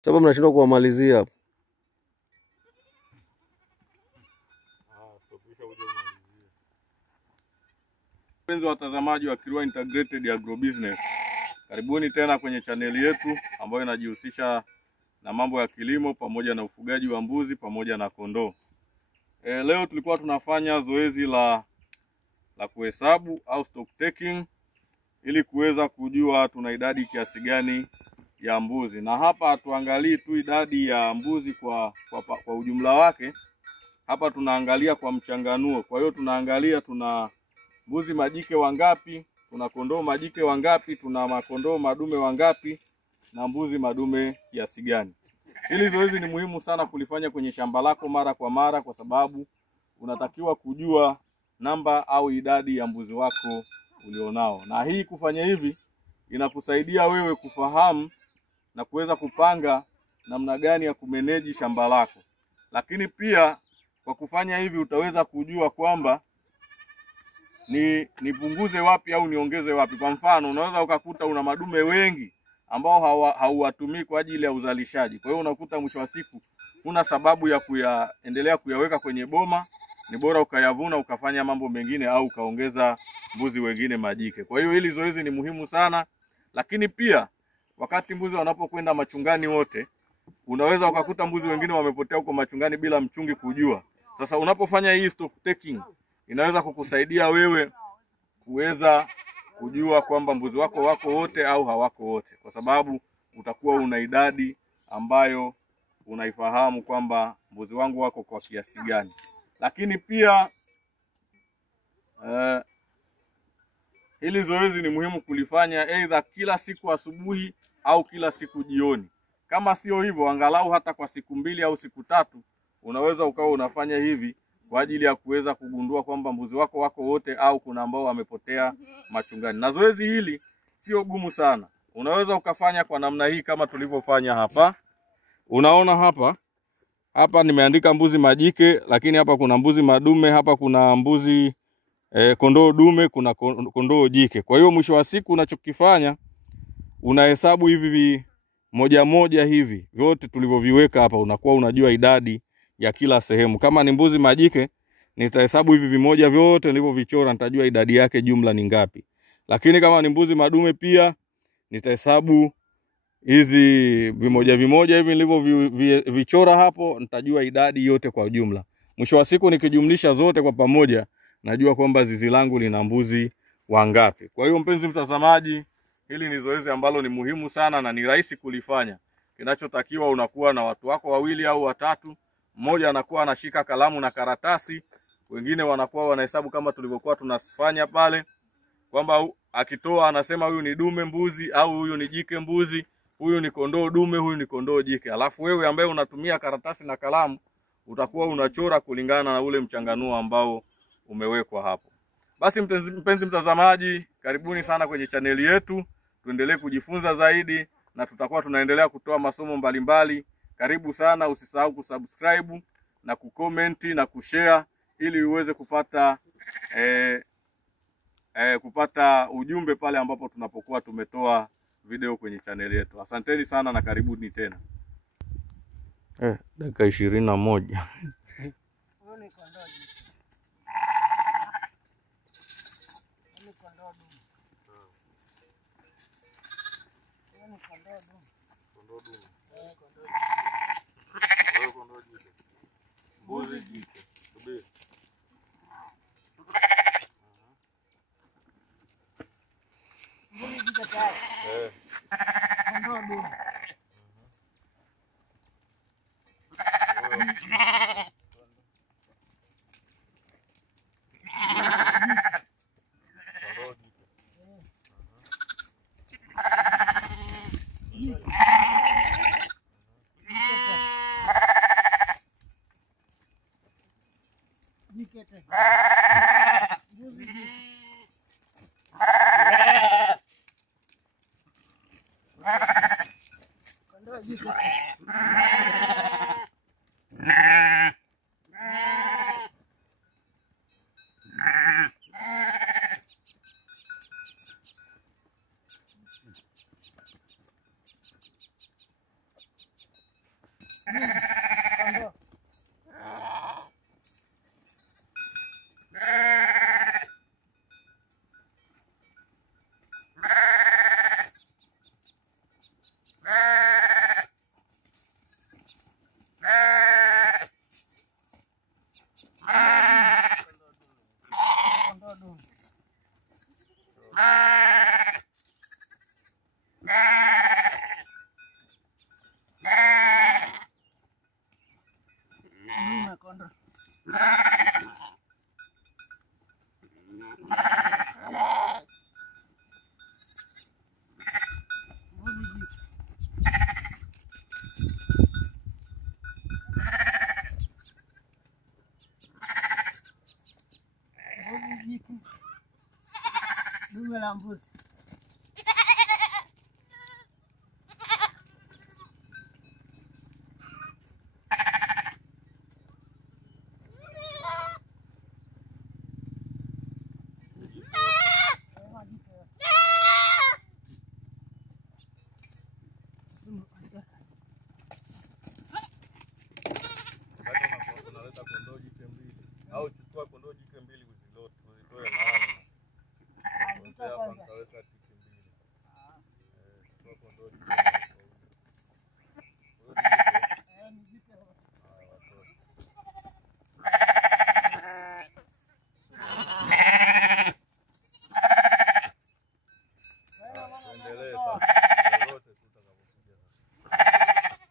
Sababu mnashindwa kuwamalizia hapo. Wapenzi watazamaji wa Kilwa Integrated Agrobusiness, karibuni tena kwenye chaneli yetu ambayo inajihusisha na mambo ya kilimo pamoja na ufugaji wa mbuzi pamoja na kondoo. Leo tulikuwa tunafanya zoezi la kuhesabu au stock taking ili kuweza kujua tuna idadi kiasi gani ya mbuzi. Na hapa tuangalie tu idadi ya mbuzi kwa ujumla wake. Hapa tunaangalia kwa mchanganuo. Kwa hiyo tunaangalia tuna mbuzi majike wangapi, tuna kondoo majike wangapi, tuna makondoo madume wangapi na mbuzi madume kiasi gani. Hili zoezi ni muhimu sana kulifanya kwenye shamba lako mara kwa mara, kwa sababu unatakiwa kujua namba au idadi ya mbuzi wako ulionao. Na hii kufanya hivi inakusaidia wewe kufahamu na kuweza kupanga namna gani ya kumeneji shamba lako. Lakini pia kwa kufanya hivi utaweza kujua kwamba nipunguze wapi au niongeze wapi. Kwa mfano, unaweza ukakuta una madume wengi ambao hauwatumii kwa ajili ya uzalishaji. Kwa hiyo unakuta mwisho wa siku huna sababu ya kuendelea kuyaweka kwenye boma. Ni bora ukayavuna ukafanya mambo mengine au ukaongeza mbuzi wengine majike. Kwa hiyo hili zoezi ni muhimu sana. Lakini pia wakati mbuzi wanapokwenda machungani wote, unaweza ukakuta mbuzi wengine wamepotea huko machungani bila mchungi kujua. Sasa unapofanya hii stock taking inaweza kukusaidia wewe kuweza kujua kwamba mbuzi wako wako wote au hawako wote, kwa sababu utakuwa una idadi ambayo unaifahamu kwamba mbuzi wangu wako kwa kiasi gani. Lakini pia hili zoezi ni muhimu kulifanya aidha kila siku asubuhi au kila siku jioni. Kama sio hivyo, angalau hata kwa siku 2 au siku 3 unaweza ukawa unafanya hivi kwa ajili ya kuweza kugundua kwamba mbuzi wako wako wote au kuna ambao wamepotea machungani. Na zoezi hili sio gumu sana. Unaweza ukafanya kwa namna hii kama tulivyofanya hapa. Unaona hapa nimeandika mbuzi majike, lakini hapa kuna mbuzi madume, hapa kuna mbuzi kondoo dume, kuna kondoo jike. Kwa hiyo mwisho wa siku unachokifanya unahesabu hivi moja moja hivi vyote tulivyoviweka hapa, unakuwa unajua idadi ya kila sehemu. Kama ni mbuzi majike, nitahesabu hivi vimoja vyote nilivyovichora, nitajua idadi yake jumla ni ngapi. Lakini kama ni mbuzi madume pia nitahesabu hizi vimoja hivi nilivyovichora hapo, nitajua idadi yote kwa ujumla. Mwisho wa siku nikijumlisha zote kwa pamoja, najua kwamba zizi langu lina mbuzi wangapi. Kwa hiyo mpenzi mtazamaji, hili ni zoezi ambalo ni muhimu sana na ni rahisi kulifanya. Kinachotakiwa unakuwa na watu wako 2 au 3. Mmoja anakuwa anashika kalamu na karatasi, wengine wanakuwa wanahesabu kama tulivyokuwa tunafanya pale, kwamba akitoa anasema huyu ni dume mbuzi au huyu ni jike mbuzi, huyu ni kondoo dume, huyu ni kondoo jike. Alafu wewe ambaye unatumia karatasi na kalamu utakuwa unachora kulingana na ule mchanganuo ambao umewekwa hapo. Basi mpenzi mtazamaji, karibuni sana kwenye chaneli yetu. Tuendelee kujifunza zaidi na tutakuwa tunaendelea kutoa masomo mbalimbali. Karibu sana, usisahau kusubscribe na kucomment na kushare ili uweze kupata kupata ujumbe pale ambapo tunapokuwa tumetoa video kwenye chaneli yetu. Asanteni sana na karibuni tena. Dakika 21. Mbuzi jike. Subiri. Mbuzi jike tayari. Kondoo dume. Kondoo. Kondoo dume. Dume kondoo. Mbuzi jike. Mbuzi jike. Dume la mbuzi. Unaleta kondoo jike mbili au chukua kondoo jike mbili uzitoe maana. Hapa nitaweka tiki mbili. Chukua kondoo jike mbili. Ni jike. Endelee sasa. Yote tutakapokuja sasa.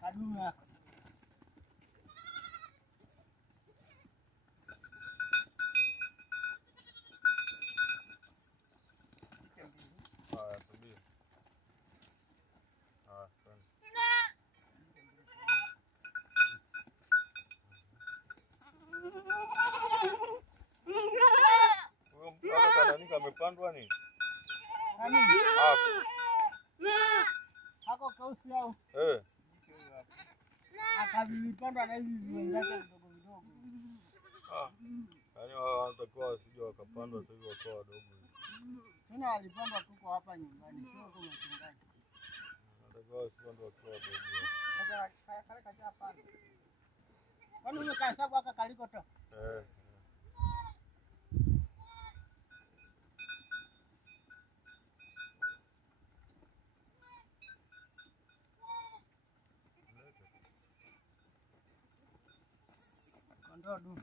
Kadume yako. Haya, subiri. Huyo mpaka nani kamepandwa ni? Nani? Hapo. Hako kausi au? Akavipandwa na hivi viwenzake vidogo vidogo. Yaani wanatakiwa wasije wakapandwa sasa hivi wakawa wadogo. Tena alipandwa tuko hapa nyumbani, sio kwa mchungaji. Wanatakiwa wasipandwe wakiwa wadogo. Sasa kale kaja pale. Kwani umekahesabu aka kaliko to? Kondoo dume.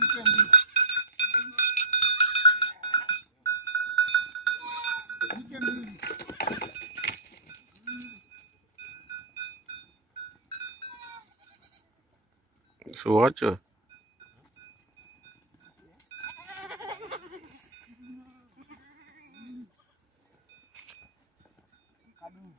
Jike mbili. Jike mbili. So wacha. Kadume.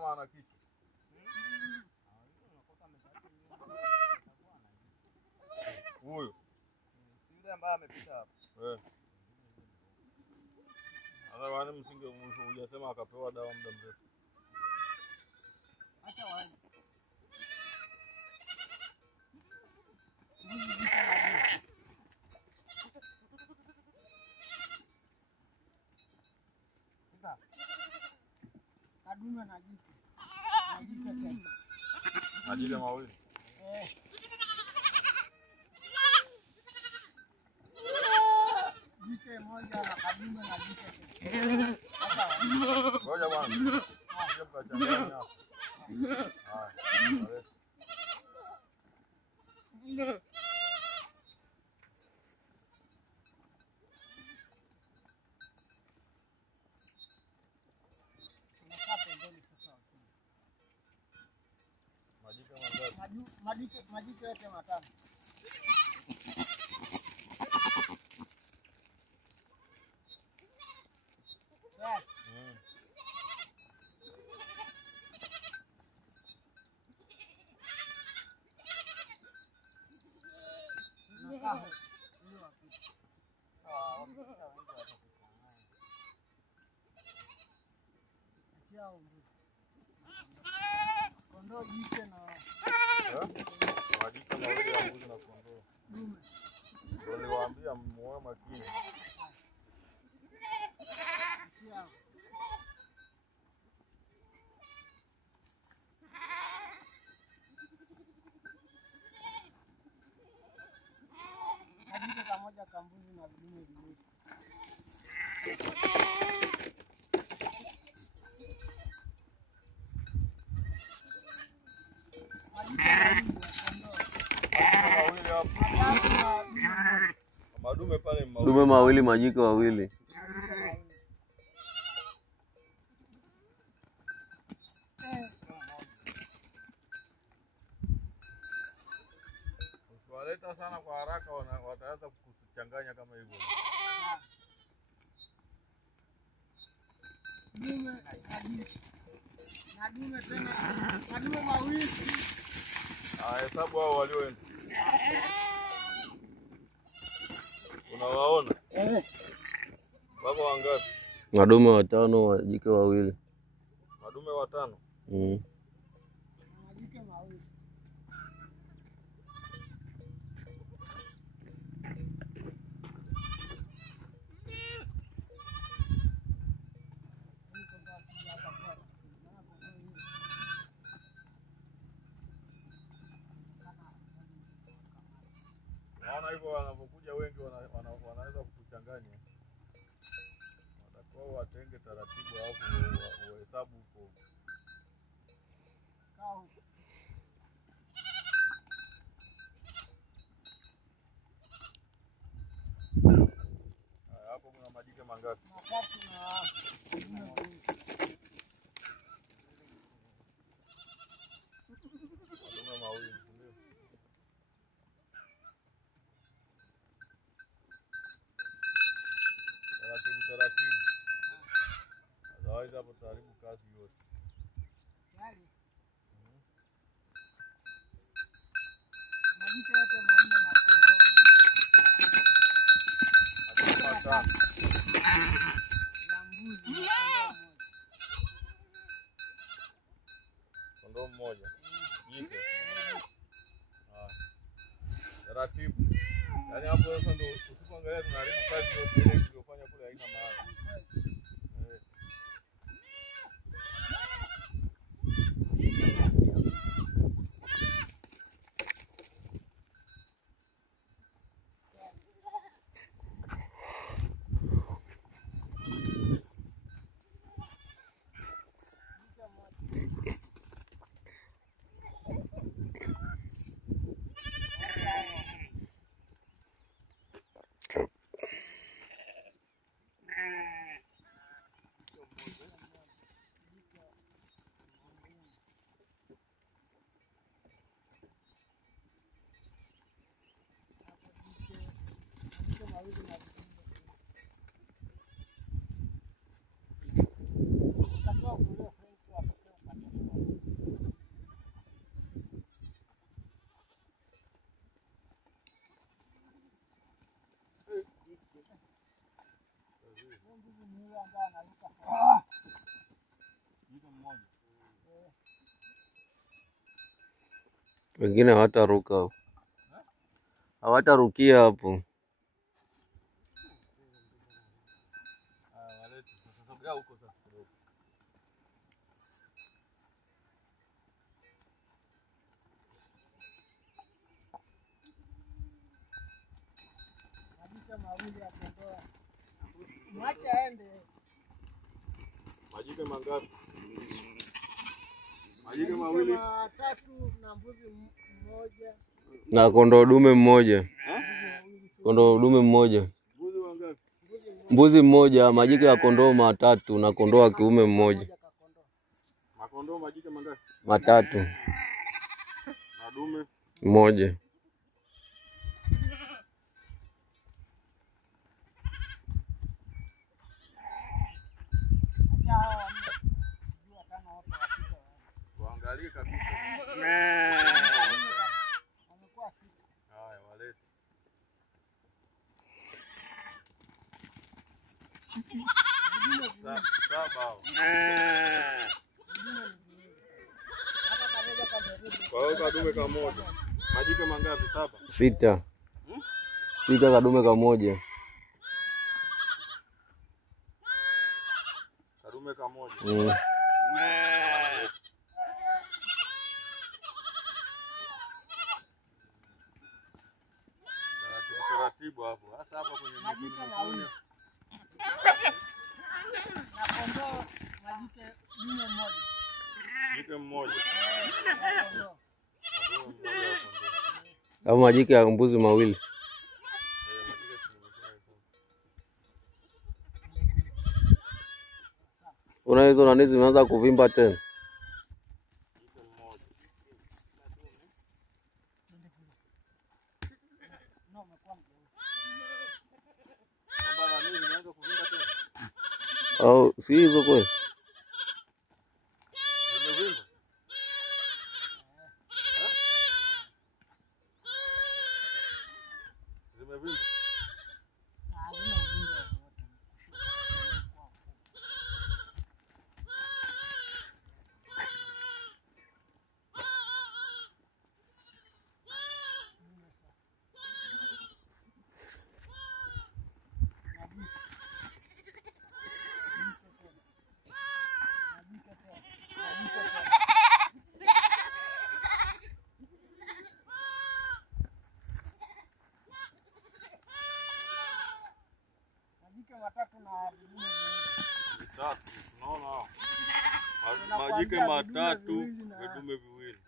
ama ana kichwa? Huyo. Si yule ambaye amepita hapa. Sasa wani msinge hujasema akapewa dawa muda mrefu. Acha waje. Kadume na jike. Na jike tena. Majike mawili. Jike moja na kadume na jike tena. Ngoja bwana. Ngoja mkachanganya hapo. Haya. Majike yote matano. Kondoo jike na majike mawili ya mbuzi na kondoo. Ndio niliwaambia muwe makini. majike pamoja kambuzi na vidume viwili. Madume pale dume mawili majike wawili. Ukiwaleta sana kwa haraka wataanza kukuchanganya kama hivyo. Dume na dume tena. Madume mawili. Hesabu hao walioenda. Unawaona? Baba wangapi? Madume watano, majike wawili. Madume watano? Majike mawili. Naona hivyo wanapokuja wengi wanaweza kukuchanganya. Watakuwa watenge taratibu alafu uhesabu huko. Hapo kuna majike mangapi? Matatu na Madume mawili. Taratibu. Otherwise hapo taribu kazi yote. Yali. Majike yote manne na kondoo. Matano. Ya mbuzi na Kondoo mmoja. Jike. Taratibu. Yaani hapo sasa ndio usipoangalia tunaharibu kazi yote ile tuliyofanya kule haina maana. Mbuzi ni yule ambaye anaruka. Jike mmoja. Wengine hawataruka. Hawatarukia hapo. Walete. Sasa sogea huko sasa kidogo. Majike mawili ya kondoa. Mwache aende. Majike mangapi? Majike mawili. Matatu na mbuzi mmoja. Na kondoo dume mmoja. Kondoo dume mmoja. Mbuzi wangapi? Mbuzi mmoja, majike ya kondoo matatu na kondoo wa kiume mmoja. Makondoo majike mangapi? Matatu. Na dume Mmoja. Waangalie kabisa. Haya, walete. Saba. Kwa hiyo kadume kamoja. Majike mangapi? 7. 6. 6 kadume kamoja. Kadume kamoja. Taratibu hapo. Hasa hapa kwenye Majike mawili. Na kondoo majike dume mmoja. jike mmoja. Kondoo. Kadume mmoja wa kondoo. Au majike ya mbuzi mawili. Una hizo nani zimeanza kuvimba tena. Jike mmoja. Kwamba nani zimeanza kuvimba tena? Au si hizo kweli? Zimevimba? Zimevimba? Matatu na dume Tatu. Unaona? Majike matatu, vidume viwili.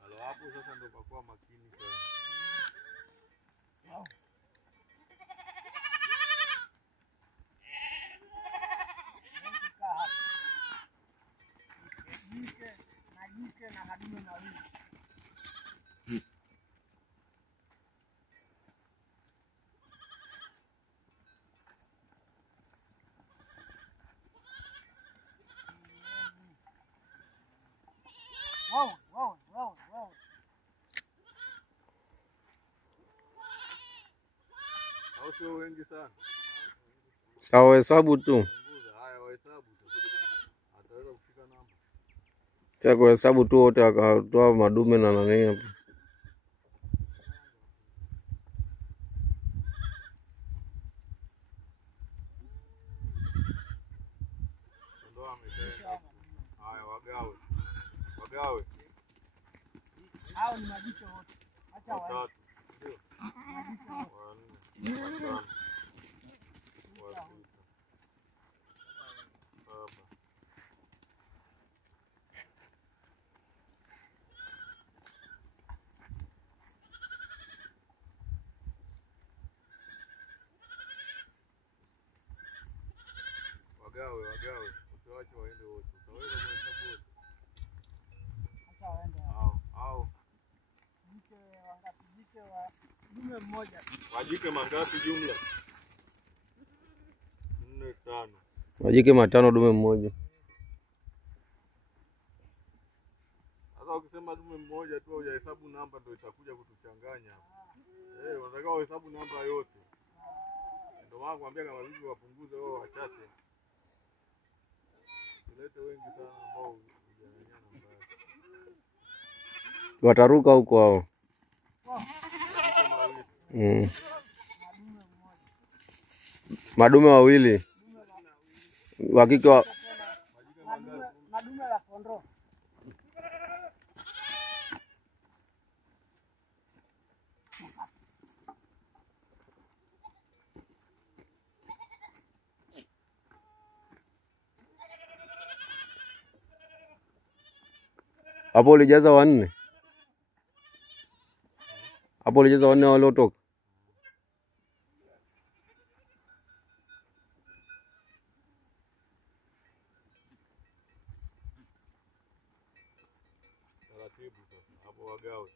Halo, hapo sasa ndio pakuwa makini sana. jike na madume mawili. Wow. Au sio wengi sana? Sawa, hesabu tu. Haya, wahesabu sasa. Ataweza kufika namba. Cha kuhesabu tu wote wakatoa madume na nani hapo. Ndio ameshaenda. Haya, wagawe. Hao ni majike wote. Acha wa. Watatu. Ndio. Majike wote. Wanne. Watano. Wasita. Saba. Wagawe. Usiwache waende wote. Utaweza kuhesabu wote. Acha waende. Hao. Jike wangapi? Jike wa dume mmoja. Majike mangapi jumla? 4, 5. Majike matano, dume mmoja. Sasa ukisema dume mmoja tu hujahesabu namba ndio itakuja kutuchanganya hapa. Unataka uhesabu namba yote. Ndio maana nakwambia kama vipi wapunguze wao wachache. Tulete wengi sana ambao hujanyanyana mbaya. Wataruka huko hao. Madume wawili. Wakike wa madume la kondoo. hapo ulijaza 4. Hapo ulijaza 4 waliotoka. Taratibu sasa hapo wagawe.